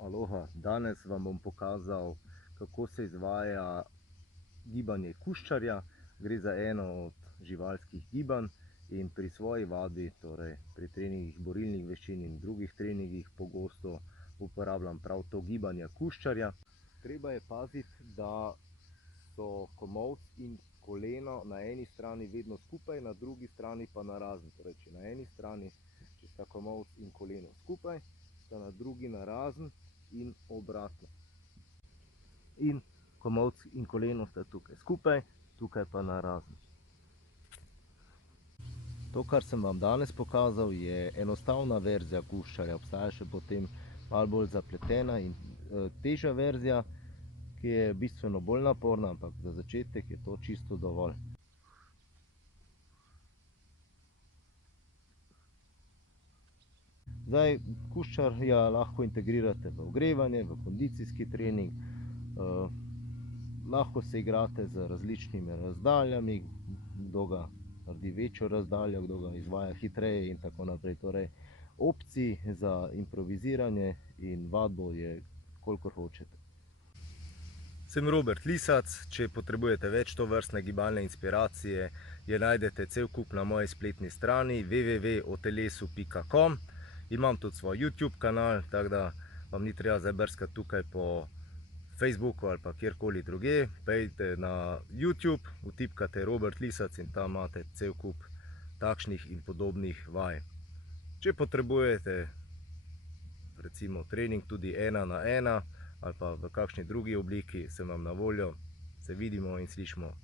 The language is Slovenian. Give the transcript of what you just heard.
Aloha, danes vam bom pokazal, kako se izvaja gibanje kuščarja. Gre za eno od živalskih gibanj in pri svoji vadbi, torej pri treningih borilnih veščin in drugih treningih, pogosto uporabljam prav to gibanje kuščarja. Treba je paziti, da so komolec in koleno na eni strani vedno skupaj, na drugi strani pa narazen. Torej, če na eni strani, če sta komolec in koleno skupaj, sta na drugi narazen in obratno. In komolec in koleno sta tukaj skupaj, tukaj pa narazen. To, kar sem vam danes pokazal, je enostavna verzija kuščarja. Obstaja še potem malo bolj zapletena in težja verzija, ki je bistveno bolj naporna, ampak za začetek je to čisto dovolj. Zdaj, kuščarja lahko integrirate v ogrevanje, v kondicijski trening, lahko se igrate z različnimi razdaljami, kdo ga naredi večjo razdaljo, kdo ga izvaja hitreje in tako naprej. Torej, opcij za improviziranje in vadbo je, kolikor hočete. Sem Robert Lisac. Če potrebujete več tovrstne gibalne inspiracije, je najdete cel kup na moji spletni strani www.otelesu.com. Imam tudi svoj YouTube kanal, tako da vam ni treba zdaj brskati tukaj po Facebooku ali pa kjerkoli drugje. Pojdite na YouTube, vtipkate Robert Lisac in tam imate cel kup takšnih in podobnih vaj. Če potrebujete recimo trening tudi 1 na 1 ali pa v kakšni drugi obliki, sem vam na voljo. Se vidimo in slišimo.